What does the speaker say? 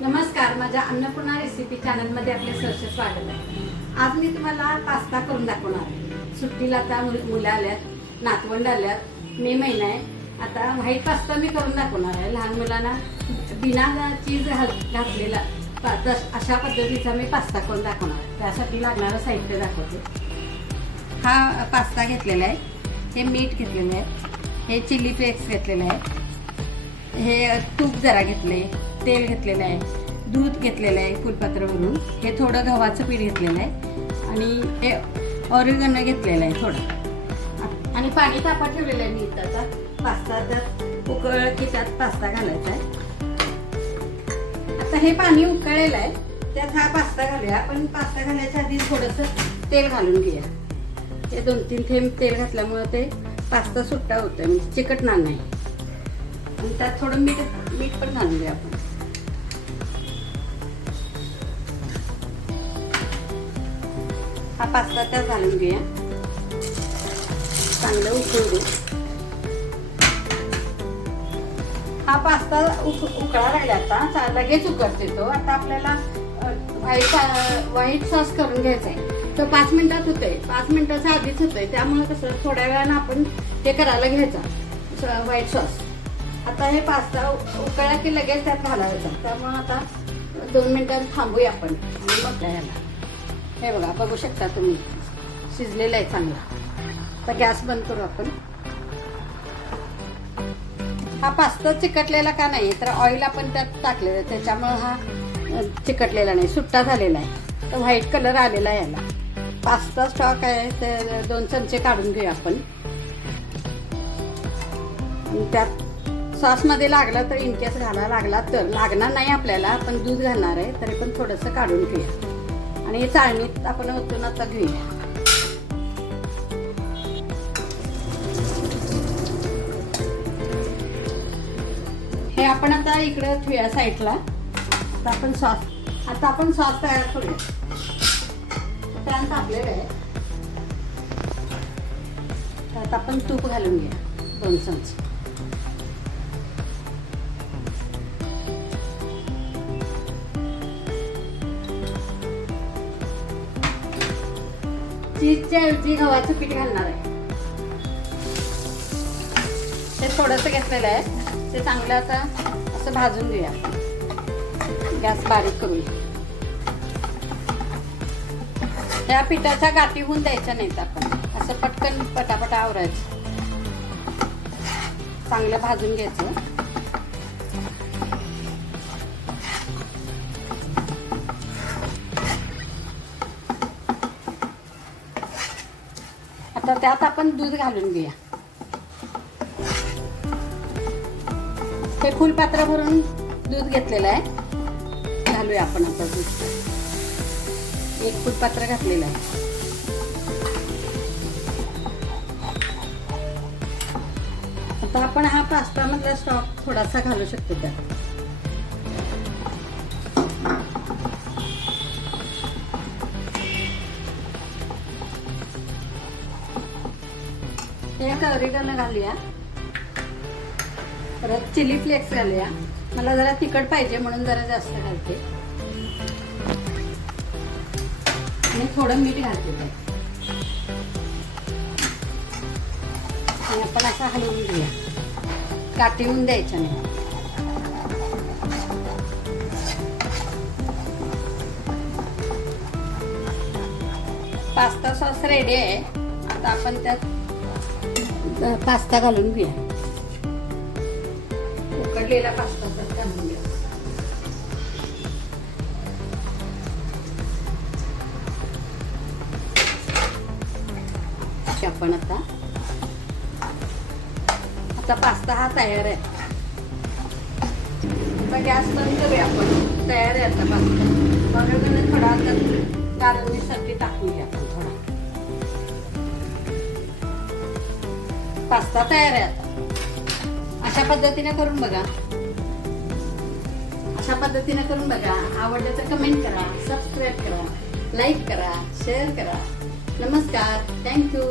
नमस्कार, माझ्या अन्नपूर्णा रेसिपी चॅनलमध्ये आपले सहर्ष स्वागत आहे। आज मी तुम्हाला पास्ता करून दाखवणार आहे। सुट्टीला आता मुलं आल्यात, नातवंड आल्यात, मे महिना आहे। आता व्हाईट पास्ता मी करून दाखवणार आहे। लहान मुलांना बिना चीज घातलेला अशा पद्धतीचा मी पास्ता करून दाखवणार आहे। त्यासाठी लागणारं साहित्य दाखवते। हा पास्ता घेतलेला आहे, हे मीठ घेतलेलं आहे, हे चिली फ्लेक्स घेतलेलं आहे, हे तूप जरा घेतले, तेल घेतलेलं आहे, दूध घेतलेलं आहे फुलपात्रावरून, हे थोडं गव्हाचं पीठ घेतलेलं आहे आणि हे ऑरिगॅनो घेतलेलं आहे थोडं, आणि पाणी तापत ठेवलेलं आहे मी त्याचा पास्ता त्यात उकळ की त्यात पास्ता घालायचा आहे। आता हे पाणी उकळलेलं आहे, त्यात हा पास्ता घालूया। पण पास्ता घालायच्या आधी थोडंसं तेल घालून घेऊया। हे 2-3 थेंब तेल घातल्यामुळे ते पास्ता सुट्टा होतोय, म्हणजे चिकटणार नाही। आणि त्यात थोडं मीठ पण घालून घ्या आपण। हा पास्ता त्यात घालून घेऊया, चांगलं उकळू दे। हा पास्ता उकळा राहिला, आता लगेच उकळते तो। आता आपल्याला व्हाईट सॉस करून घ्यायचा आहे। तर 5 मिनिटात होतंय, 5 मिनिटाच्या आधीच होतंय, त्यामुळे कसं थोड्या वेळानं आपण हे करायला घ्यायचा व्हाईट सॉस। आता हे पास्ता उकळला की लगेच त्यात घालायचा, त्यामुळे आता 2 मिनिटांनी थांबूया आपण आणि मग याला। हे बघा, बघू शकता तुम्ही, शिजलेलं आहे चांगला। तर गॅस बंद करू आपण। हा पास्ता चिकटलेला का नाही, तर ऑइल आपण त्यात टाकलेलं आहे, त्याच्यामुळे हा चिकटलेला नाही, सुट्टा झालेला आहे। तर व्हाईट कलर आलेला आहे याला। पास्ता स्टॉक आहे, तर 2 चमचे काढून घेऊया आपण। आणि त्यात सॉसमध्ये लागला तर इनकेस घालायला लागला तर, लागणार नाही आपल्याला, आपण दूध घालणार आहे, तरी पण थोडंसं काढून घेऊया। आणि चाळणीत आपण ओतून आता घेऊया। हे आपण आता इकडे ठेवूया साईडला। आता आपण सॉस तयार करूया। पॅन तापलेलं आहे, त्यात आपण तूप घालून घ्या 2 चमचे। चीजच्या ऐवजी गव्हाचं पीठ घालणार आहे। ते थोडंसं घेतलेलं आहे, ते चांगलं आता असं भाजून घेऊया। गॅस बारीक करूया। त्या पिठाच्या गाठी होऊन द्यायच्या नाहीत, आपण असं पटकन पटापटा आवरायचं, चांगलं भाजून घ्यायचं। आता त्यात आपण दूध घालून घेऊया। हे फुलपात्र भरून दूध घेतलेलं आहे, घालूया आपण आता दूध। 1 फुलपात्र घातलेलं आहे। आता आपण हा पास्ता मधला स्टॉक थोडासा घालू शकतो त्यात। एक ऑरिगॅनो घालूया, परत चिली फ्लेक्स घालूया। मला जरा तिखट पाहिजे म्हणून जरा जास्त घालते, आणि थोडं मीठ घालते त्यात। आणि आपण असं हलवून घेऊया, गाठी होऊन द्यायच्या नाही। पास्ता सॉस रेडी आहे। आता आपण त्यात पास्ता घालून घेऊया, उकडलेला पास्ता त्यात घालून घेऊया। आपण आता पास्ता हा तयार आहे। आता गॅस बंद करूया आपण। तयार आहे आता पास्ता। बघा, थोडा गार्निशसाठी टाकूया आपण थोडा। पास्ता तयार आहे आता। अशा पद्धतीने करून बघा, अशा पद्धतीने करून बघा। आवडलं तर कमेंट करा, सबस्क्राईब करा, लाईक करा, शेअर करा। नमस्कार, थँक्यू।